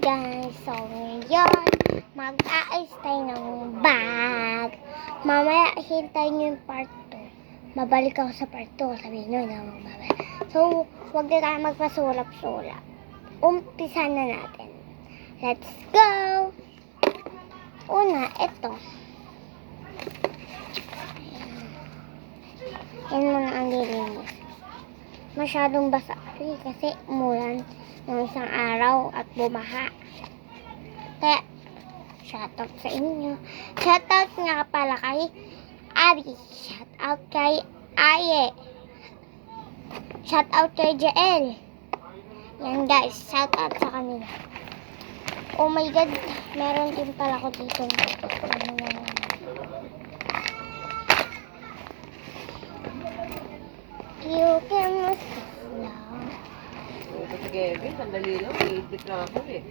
guys, so ngayon mag-aayos tayo ng bag. Mamaya hintayin nyo yung part 2. Babalik ako sa part 2. Sabihin nyo na magbabalik. So huwag na tayo magpasulap-sulap. Umpisa na natin. Let's go! Una, ito. Yan muna ang lilinis. Masyadong basa kasi umulan ng isang araw at bumaha. Kaya, shoutout sa inyo. Shoutout nga pala kay Abby. Shoutout kay Aye. Shoutout kay JL. Yan guys, shoutout sa kanila. Oh my god, meron din pala ko dito. You can must now. Sa Kevin, sandali lang. Iitik lang ako eh.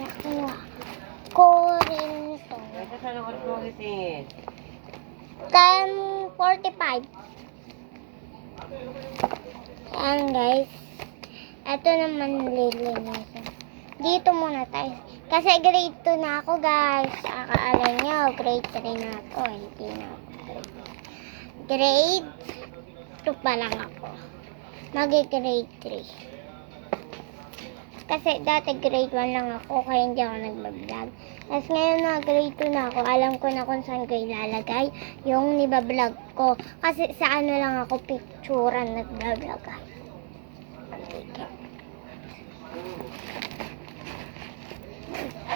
Nakuha ko rin ito. Kaya saan ako mo gisingin? 10:45. Ayan guys. Ito naman lilinisin. Dito muna tayo. Kasi grade 2 na ako guys. Akaalala nyo, grade 3 na ako. Hindi na ako. Grade 2 pa lang ako. Mag-grade 3. Kasi dati grade 1 lang ako. Kaya hindi ako nag-vlog. Tapos ngayon na grade 2 na ako. Alam ko na kung saan ko ilalagay yung nibablog ko. Kasi sa ano lang ako picturean nag-vlog.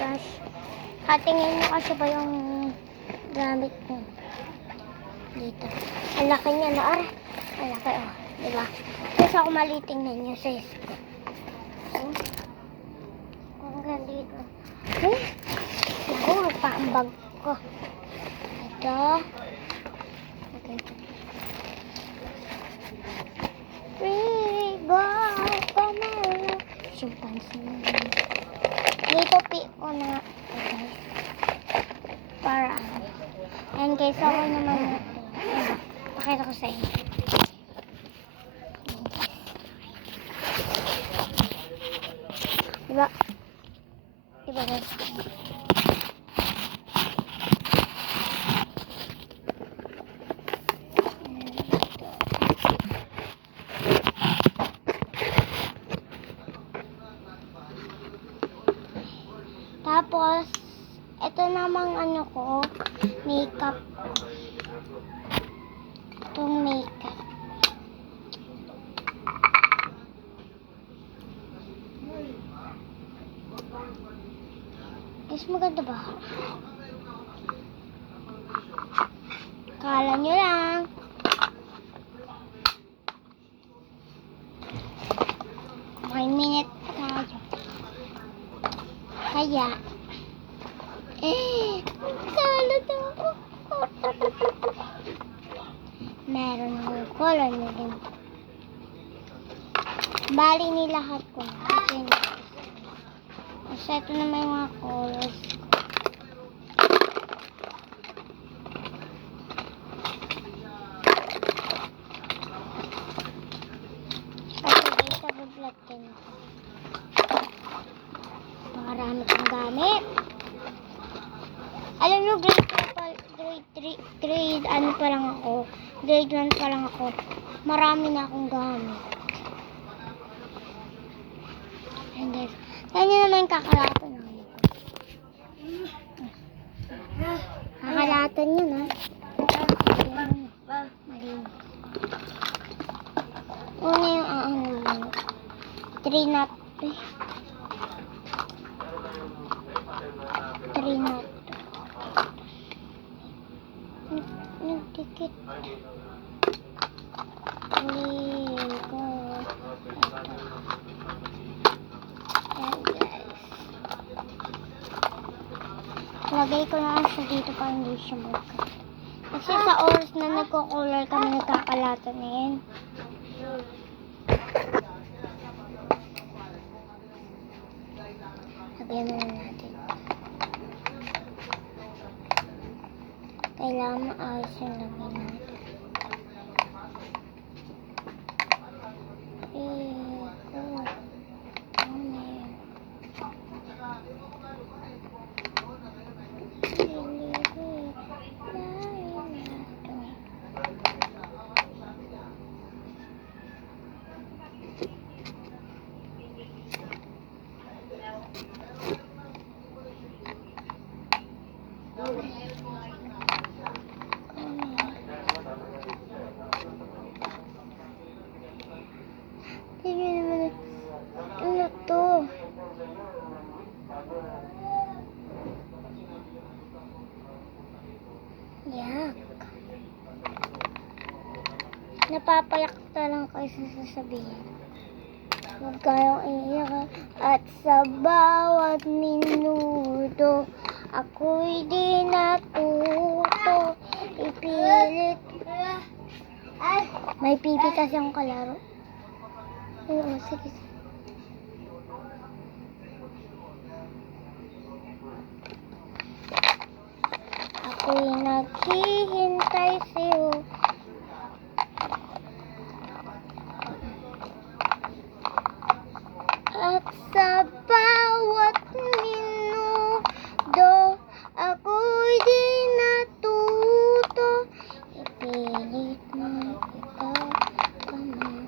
Gosh. Katingin mo kasi ba yung gamit ko? Dito. Ang laki niya na. Ang laki oh. Diba? Kasi ako maliting na niya sa isko. Hanggang dito. Ako, magpaambag ko. Ito. Okay. We go, come on. Chimpanzee. Dito ko na. Okay. Para. And guys, ako naman. Pakita ko sa inyo. Diba? Diba guys? Tapos, ito namang ano ko, makeup. Itong makeup. Guys, maganda ba? Kala nyo lang. May minute tayo. Kaya, kala daw. Meron ng color na din. Bali ni lahat ko. Kasi ito na may mga colors. Kasi guys, sabi-vlog din ako. Marami kong gamit. Alam nyo, grade ano pa lang ako. Grade 1 pa lang ako. Marami na akong gamit. And guys, kaya nyo naman kakalatan ako. Kakalatan yun ha. Malinis. Una yung ano. 3 knot. 3 knot. Nagdikit. Ligo. Ayan guys. Lagay ko na siya dito para hindi siya magka. Kasi sa oras na nagko-color kami nagkakalatan na yan. Lagyan na natin. Kailangan maayos yung lagyan natin. Tingnan naman. Ano to? Yak. Napapayak na lang kayo sa sasabihin. Huwag kayong iiyak. At sa bawat minuto, ako'y di natuto. Ipilit. Ay, may pipi kasi akong kalaro. Oo, sige. Ako'y naghihintay sa'yo. At sa bawat minuto, ako'y di natuto. Ipilit mo ikaw kami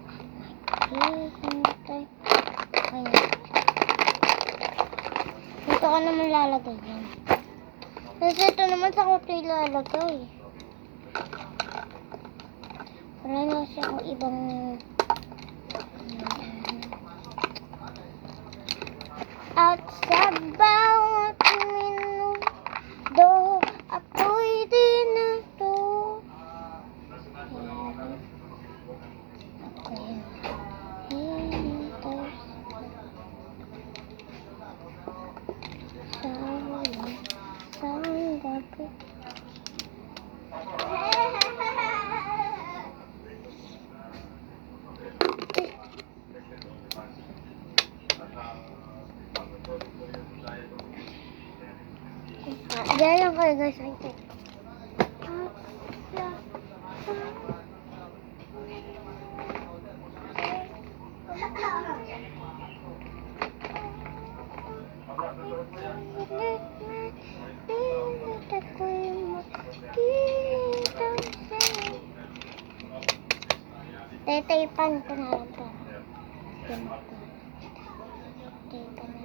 naghihintay. Ayan. Dito ka naman lalagay yan. Kasi ito naman sa kuto ilalagay. Wala na kasi akong ibang... At sa bawat minuto, ako'y di natuto. Ako'y hintay sa gabi. Diyan lang kayo guys. Tetaypan ko na lang to. Taypan na.